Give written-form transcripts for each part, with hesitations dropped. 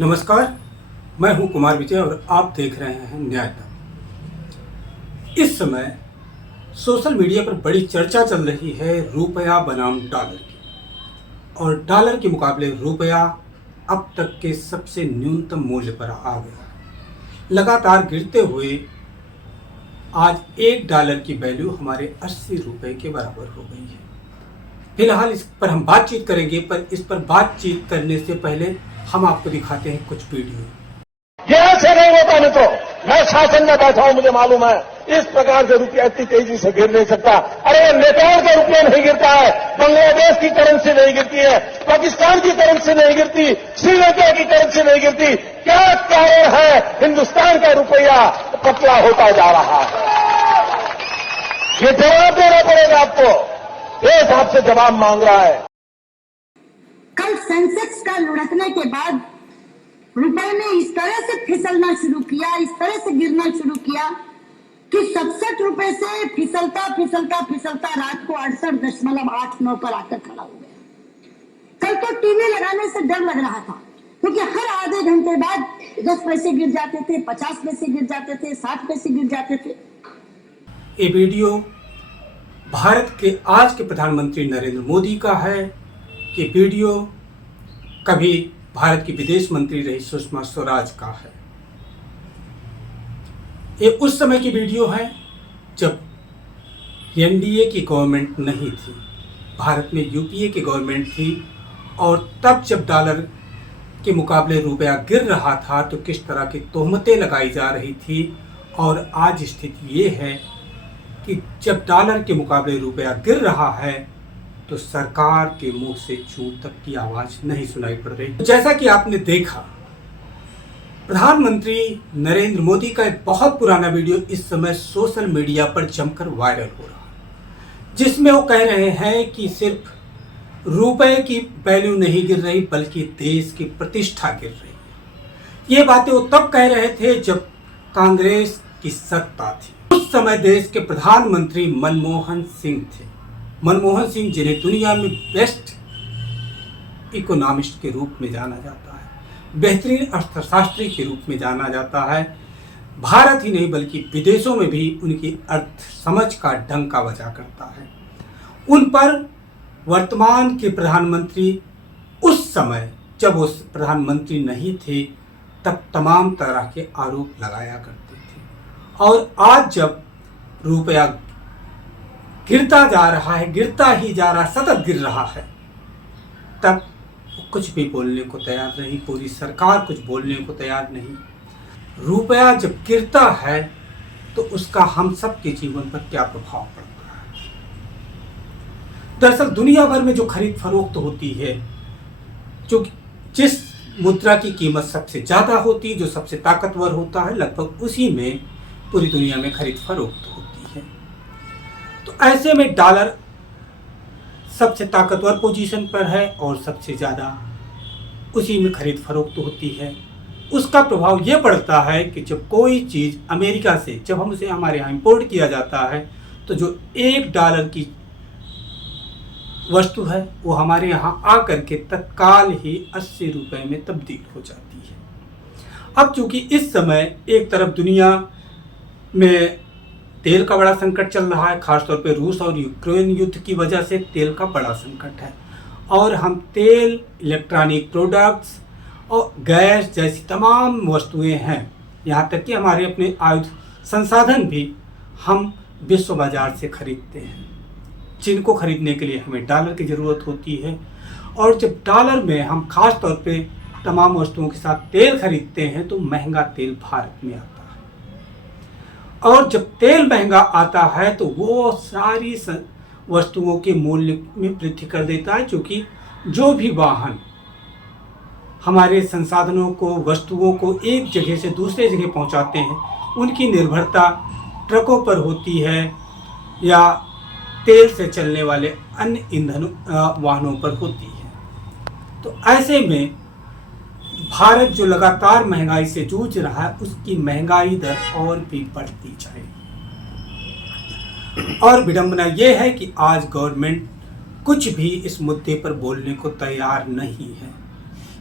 नमस्कार, मैं हूं कुमार विजय और आप देख रहे हैं न्याय तक। इस समय सोशल मीडिया पर बड़ी चर्चा चल रही है रुपया बनाम डॉलर की, और डॉलर के मुकाबले रुपया अब तक के सबसे न्यूनतम मूल्य पर आ गया है। लगातार गिरते हुए आज एक डॉलर की वैल्यू हमारे 80 रुपये के बराबर हो गई है। फिलहाल इस पर हम बातचीत करेंगे, पर इस पर बातचीत करने से पहले हम आपको दिखाते हैं कुछ वीडियो। यहां से नहीं होता, नहीं तो मैं शासन में बैठा हूं, मुझे मालूम है इस प्रकार से रुपया इतनी तेजी से गिर नहीं सकता। अरे नेपाल का रुपया नहीं गिरता है, बांग्लादेश की करेंसी नहीं गिरती है, पाकिस्तान की करेंसी नहीं गिरती, श्रीलंका की करेंसी नहीं गिरती। क्या कारण है हिंदुस्तान का रुपया पतला होता जा रहा है? ये जवाब देना पड़ेगा आपको, देश आपसे जवाब मांग रहा है। कल सेंसेक्स का लुढ़कने के बाद रुपए ने इस तरह से फिसलना शुरू किया, इस तरह से गिरना शुरू किया कि 67 रुपए से फिसलता फिसलता फिसलता रात को 68.89 पर आकर खड़ा हो गया। कल तो टीवी लगाने से डर लग रहा था, क्योंकि हर आधे घंटे बाद 10 पैसे गिर जाते थे, 50 पैसे गिर जाते थे, 60 पैसे गिर जाते थे। ये वीडियो भारत के आज के प्रधानमंत्री नरेंद्र मोदी का है कि वीडियो कभी भारत की विदेश मंत्री रही सुषमा स्वराज का है। ये उस समय की वीडियो है जब एनडीए की गवर्नमेंट नहीं थी, भारत में यूपीए की गवर्नमेंट थी, और तब जब डॉलर के मुकाबले रुपया गिर रहा था तो किस तरह की तोहमतें लगाई जा रही थी। और आज स्थिति ये है कि जब डॉलर के मुकाबले रुपया गिर रहा है तो सरकार के मुंह से चू तक की आवाज नहीं सुनाई पड़ रही। जैसा कि आपने देखा, प्रधानमंत्री नरेंद्र मोदी का एक बहुत पुराना वीडियो इस समय सोशल मीडिया पर जमकर वायरल हो रहा है, जिसमें वो कह रहे हैं कि सिर्फ रुपए की वैल्यू नहीं गिर रही बल्कि देश की प्रतिष्ठा गिर रही है। ये बातें वो तब कह रहे थे जब कांग्रेस की सत्ता थी। उस समय देश के प्रधानमंत्री मनमोहन सिंह थे। मनमोहन सिंह, जिन्हें दुनिया में बेस्ट इकोनॉमिस्ट के रूप में जाना जाता है, बेहतरीन अर्थशास्त्री के रूप में जाना जाता है। भारत ही नहीं बल्कि विदेशों में भी उनकी अर्थ समझ का डंका बजा करता है। उन पर वर्तमान के प्रधानमंत्री उस समय जब वो प्रधानमंत्री नहीं थे तब तमाम तरह के आरोप लगाया करते थे। और आज जब रुपया गिरता जा रहा है, गिरता ही जा रहा, सतत गिर रहा है, तब कुछ भी बोलने को तैयार नहीं, पूरी सरकार कुछ बोलने को तैयार नहीं। रुपया जब गिरता है तो उसका हम सब के जीवन पर क्या प्रभाव पड़ता है? दरअसल दुनिया भर में जो खरीद फरोख्त होती है, जो जिस मुद्रा की कीमत सबसे ज़्यादा होती है, जो सबसे ताकतवर होता है, लगभग उसी में पूरी दुनिया में खरीद फरोख्त होती है। तो ऐसे में डॉलर सबसे ताकतवर पोजीशन पर है और सबसे ज़्यादा उसी में खरीद फरोख्त होती है। उसका प्रभाव ये पड़ता है कि जब कोई चीज़ अमेरिका से जब हम उसे हमारे यहाँ इंपोर्ट किया जाता है तो जो $1 की वस्तु है वो हमारे यहाँ आकर के तत्काल ही 80 रुपये में तब्दील हो जाती है। अब चूँकि इस समय एक तरफ दुनिया में तेल का बड़ा संकट चल रहा है, खासतौर पे रूस और यूक्रेन युद्ध की वजह से तेल का बड़ा संकट है, और हम तेल, इलेक्ट्रॉनिक प्रोडक्ट्स और गैस जैसी तमाम वस्तुएं हैं, यहाँ तक कि हमारे अपने आयुध संसाधन भी हम विश्व बाजार से खरीदते हैं, जिनको खरीदने के लिए हमें डॉलर की ज़रूरत होती है। और जब डॉलर में हम खास तौर पे तमाम वस्तुओं के साथ तेल खरीदते हैं तो महंगा तेल भारत में आता है, और जब तेल महंगा आता है तो वो सारी वस्तुओं के मूल्य में वृद्धि कर देता है, क्योंकि जो भी वाहन हमारे संसाधनों को, वस्तुओं को एक जगह से दूसरे जगह पहुंचाते हैं, उनकी निर्भरता ट्रकों पर होती है या तेल से चलने वाले अन्य ईंधन वाहनों पर होती है। तो ऐसे में भारत जो लगातार महंगाई से जूझ रहा है, उसकी महंगाई दर और भी बढ़ती जाएगी। और विडंबना यह है कि आज गवर्नमेंट कुछ भी इस मुद्दे पर बोलने को तैयार नहीं है।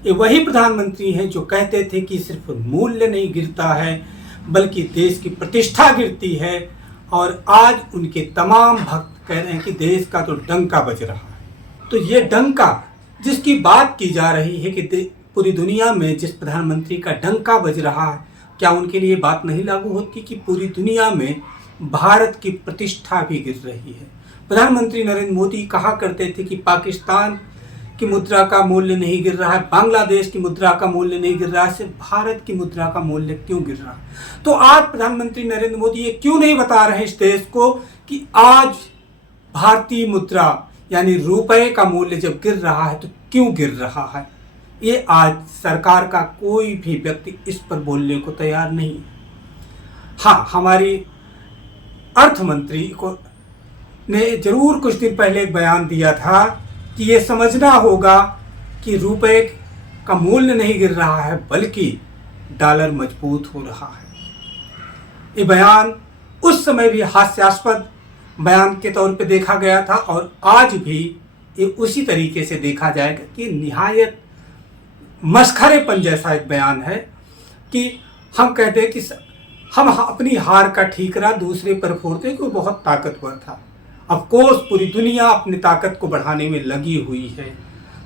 ये वही प्रधानमंत्री हैं जो कहते थे कि सिर्फ मूल्य नहीं गिरता है बल्कि देश की प्रतिष्ठा गिरती है, और आज उनके तमाम भक्त कह रहे हैं कि देश का तो डंका बज रहा है। तो ये डंका जिसकी बात की जा रही है कि पूरी दुनिया में जिस प्रधानमंत्री का डंका बज रहा है, क्या उनके लिए बात नहीं लागू होती कि पूरी दुनिया में भारत की प्रतिष्ठा भी गिर रही है। प्रधानमंत्री नरेंद्र मोदी कहा करते थे कि पाकिस्तान की मुद्रा का मूल्य नहीं गिर रहा है, बांग्लादेश की मुद्रा का मूल्य नहीं गिर रहा है, सिर्फ भारत की मुद्रा का मूल्य क्यों गिर रहा है। तो आज प्रधानमंत्री नरेंद्र मोदी ये क्यों नहीं बता रहे इस देश को कि आज भारतीय मुद्रा यानी रुपए का मूल्य जब गिर रहा है तो क्यों गिर रहा है। ये आज सरकार का कोई भी व्यक्ति इस पर बोलने को तैयार नहीं है। हाँ, हमारी अर्थ मंत्री को ने जरूर कुछ दिन पहले एक बयान दिया था कि ये समझना होगा कि रुपए का मूल्य नहीं गिर रहा है बल्कि डॉलर मजबूत हो रहा है। ये बयान उस समय भी हास्यास्पद बयान के तौर पे देखा गया था और आज भी ये उसी तरीके से देखा जाएगा कि निहायत मस्खरेपन जैसा एक बयान है कि हम कहते हैं कि हम अपनी हार का ठीकरा दूसरे पर फोड़ते हैं, कोई बहुत ताकतवर था। ऑफ कोर्स पूरी दुनिया अपनी ताकत को बढ़ाने में लगी हुई है,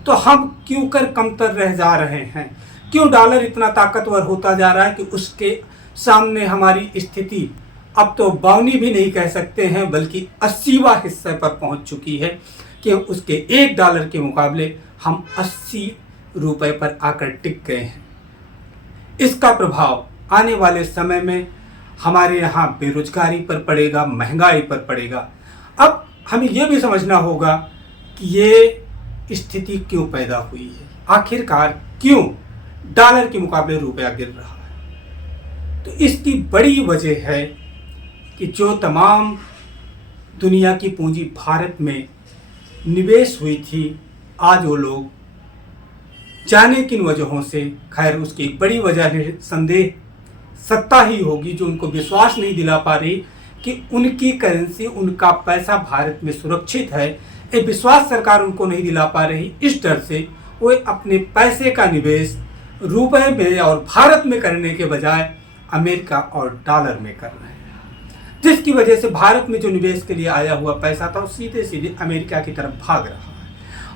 तो हम क्यों कर कमतर रह जा रहे हैं, क्यों डॉलर इतना ताकतवर होता जा रहा है कि उसके सामने हमारी स्थिति अब तो बावनी भी नहीं कह सकते हैं बल्कि 80वां हिस्से पर पहुंच चुकी है कि उसके $1 के मुकाबले हम 80 रुपए पर आकर टिक गए हैं। इसका प्रभाव आने वाले समय में हमारे यहाँ बेरोजगारी पर पड़ेगा, महंगाई पर पड़ेगा। अब हमें यह भी समझना होगा कि ये स्थिति क्यों पैदा हुई है, आखिरकार क्यों डॉलर के मुकाबले रुपया गिर रहा है। तो इसकी बड़ी वजह है कि जो तमाम दुनिया की पूंजी भारत में निवेश हुई थी, आज वो लोग जाने किन वजहों से, खैर उसकी एक बड़ी वजह संदेह सत्ता ही होगी जो उनको विश्वास नहीं दिला पा रही कि उनकी करेंसी, उनका पैसा भारत में सुरक्षित है। ये विश्वास सरकार उनको नहीं दिला पा रही, इस डर से वो अपने पैसे का निवेश रुपए में और भारत में करने के बजाय अमेरिका और डॉलर में कर रहे हैं, जिसकी वजह से भारत में जो निवेश के लिए आया हुआ पैसा था वो सीधे सीधे अमेरिका की तरफ भाग रहा है।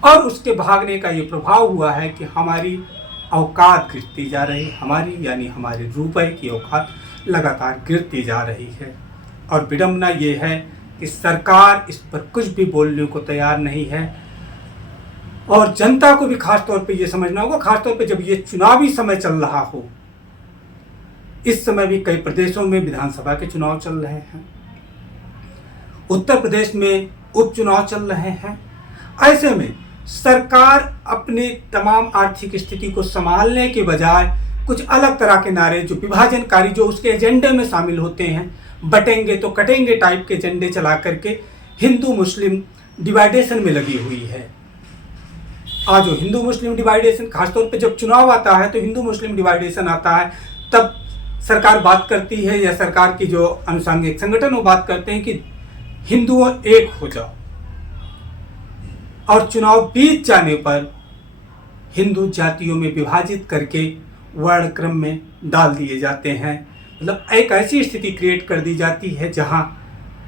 और उसके भागने का ये प्रभाव हुआ है कि हमारी औकात गिरती जा रही, हमारी यानी हमारे रुपए की औकात लगातार गिरती जा रही है। और विडंबना ये है कि सरकार इस पर कुछ भी बोलने को तैयार नहीं है और जनता को भी खास तौर पे ये समझना होगा, खासतौर पे जब ये चुनावी समय चल रहा हो। इस समय भी कई प्रदेशों में विधानसभा के चुनाव चल रहे हैं, उत्तर प्रदेश में उपचुनाव चल रहे हैं। ऐसे में सरकार अपनी तमाम आर्थिक स्थिति को संभालने के बजाय कुछ अलग तरह के नारे जो विभाजनकारी, जो उसके एजेंडे में शामिल होते हैं, बटेंगे तो कटेंगे टाइप के एजेंडे चला करके हिंदू मुस्लिम डिवाइडेशन में लगी हुई है। आज जो हिंदू मुस्लिम डिवाइडेशन, खासतौर पे जब चुनाव आता है तो हिंदू मुस्लिम डिवाइडेशन आता है, तब सरकार बात करती है या सरकार की जो अनुषंगिक संगठन वो बात करते हैं कि हिंदुओं एक हो जाओ, और चुनाव बीत जाने पर हिंदू जातियों में विभाजित करके वर्ण क्रम में डाल दिए जाते हैं। मतलब एक ऐसी स्थिति क्रिएट कर दी जाती है जहां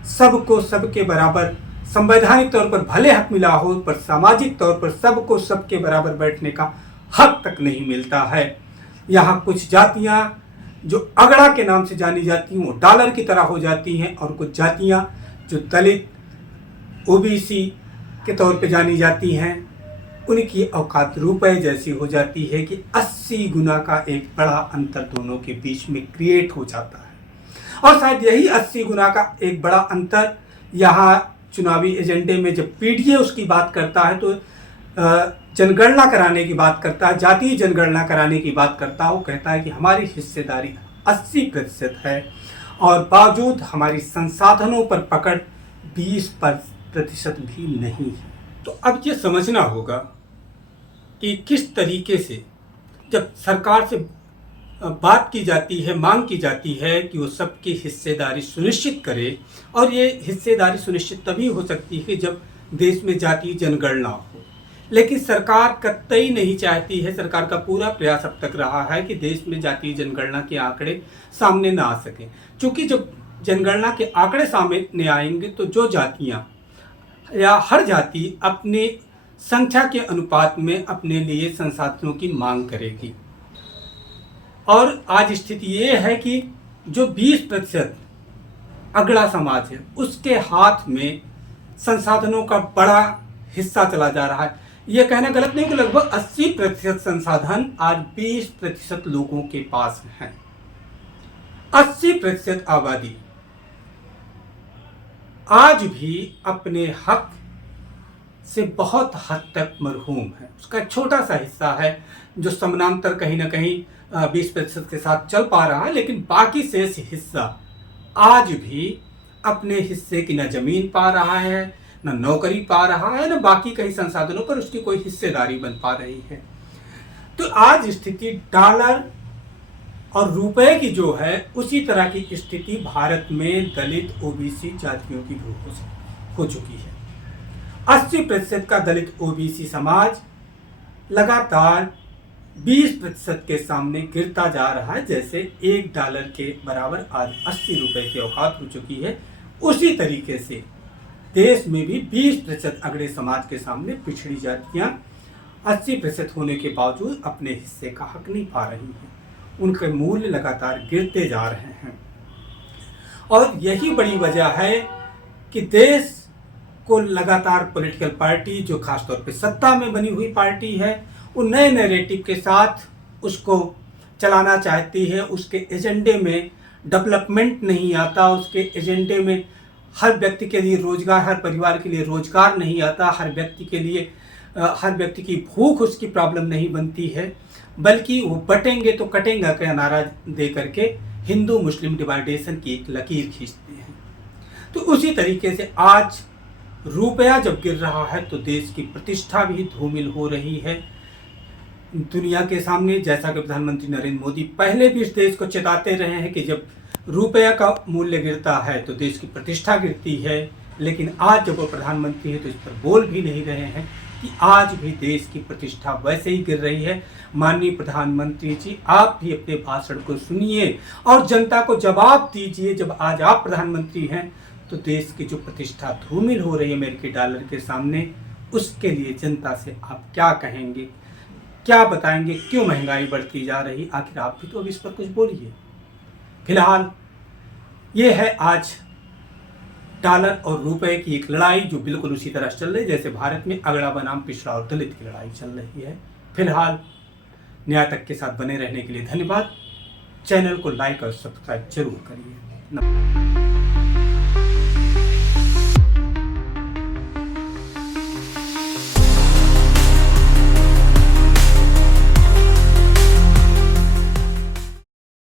सबको सबके बराबर संवैधानिक तौर पर भले हक मिला हो, पर सामाजिक तौर पर सबको सबके बराबर बैठने का हक तक नहीं मिलता है। यहाँ कुछ जातियाँ जो अगड़ा के नाम से जानी जाती हैं वो डॉलर की तरह हो जाती हैं, और कुछ जातियाँ जो दलित ओबीसी के तौर पे जानी जाती हैं उनकी औकात रुपए जैसी हो जाती है कि 80 गुना का एक बड़ा अंतर दोनों के बीच में क्रिएट हो जाता है। और शायद यही 80 गुना का एक बड़ा अंतर यहाँ चुनावी एजेंडे में जब पीडीए उसकी बात करता है तो जनगणना कराने की बात करता है, जातीय जनगणना कराने की बात करता है, वो कहता है कि हमारी हिस्सेदारी 80% है और बावजूद हमारी संसाधनों पर पकड़ 20% भी नहीं है। तो अब ये समझना होगा कि किस तरीके से जब सरकार से बात की जाती है, मांग की जाती है कि वो सबकी हिस्सेदारी सुनिश्चित करे, और ये हिस्सेदारी सुनिश्चित तभी हो सकती है जब देश में जातीय जनगणना हो। लेकिन सरकार कतई नहीं चाहती है, सरकार का पूरा प्रयास अब तक रहा है कि देश में जातीय जनगणना के आंकड़े सामने ना आ सके। क्योंकि जब जनगणना के आंकड़े सामने आएंगे तो जो जातियां या हर जाति अपने संख्या के अनुपात में अपने लिए संसाधनों की मांग करेगी। और आज स्थिति ये है कि जो 20% अगड़ा समाज है उसके हाथ में संसाधनों का बड़ा हिस्सा चला जा रहा है। यह कहना गलत नहीं कि लगभग 80% संसाधन आज 20% लोगों के पास हैं। 80% आबादी आज भी अपने हक से बहुत हद तक मरहूम है। उसका एक छोटा सा हिस्सा है जो समानांतर कहीं ना कहीं 20% के साथ चल पा रहा है, लेकिन बाकी शेष हिस्सा आज भी अपने हिस्से की न जमीन पा रहा है, न नौकरी पा रहा है, न बाकी कई संसाधनों पर उसकी कोई हिस्सेदारी बन पा रही है। तो आज स्थिति डॉलर और रुपए की जो है उसी तरह की स्थिति भारत में दलित ओबीसी जातियों की हो चुकी है। 80% का दलित ओबीसी समाज लगातार 20% के सामने गिरता जा रहा है। जैसे $1 के बराबर आज 80 रुपए की औकात हो चुकी है, उसी तरीके से देश में भी 20% अगड़े समाज के सामने पिछड़ी जातियां 80% होने के बावजूद अपने हिस्से का हक नहीं पा रही हैं। उनके मूल्य लगातार गिरते जा रहे हैं और यही बड़ी वजह है कि देश को लगातार पॉलिटिकल पार्टी जो खासतौर पे सत्ता में बनी हुई पार्टी है वो नए नैरेटिव के साथ उसको चलाना चाहती है। उसके एजेंडे में डेवलपमेंट नहीं आता, उसके एजेंडे में हर व्यक्ति के लिए रोजगार, हर परिवार के लिए रोजगार नहीं आता, हर व्यक्ति की भूख उसकी प्रॉब्लम नहीं बनती है, बल्कि वो बटेंगे तो कटेंगे का नारा दे करके हिंदू मुस्लिम डिवाइडेशन की एक लकीर खींचते हैं। तो उसी तरीके से आज रुपया जब गिर रहा है तो देश की प्रतिष्ठा भी धूमिल हो रही है दुनिया के सामने। जैसा कि प्रधानमंत्री नरेंद्र मोदी पहले भी इस देश को चेताते रहे हैं कि जब रुपया का मूल्य गिरता है तो देश की प्रतिष्ठा गिरती है, लेकिन आज जब वो प्रधानमंत्री है तो इस पर बोल भी नहीं रहे हैं कि आज भी देश की प्रतिष्ठा वैसे ही गिर रही है। माननीय प्रधानमंत्री जी, आप भी अपने भाषण को सुनिए और जनता को जवाब दीजिए। जब आज आप प्रधानमंत्री हैं तो देश की जो प्रतिष्ठा धूमिल हो रही है अमेरिकी डॉलर के सामने, उसके लिए जनता से आप क्या कहेंगे, क्या बताएंगे, क्यों महंगाई बढ़ती जा रही? आखिर आप भी तो अब इस पर कुछ बोलिए। फिलहाल ये है आज डॉलर और रुपए की एक लड़ाई जो बिल्कुल उसी तरह चल रही है जैसे भारत में अगड़ा बनाम पिछड़ा और दलित की लड़ाई चल रही है। फिलहाल न्याय तक के साथ बने रहने के लिए धन्यवाद। चैनल को लाइक और सब्सक्राइब जरूर करिए।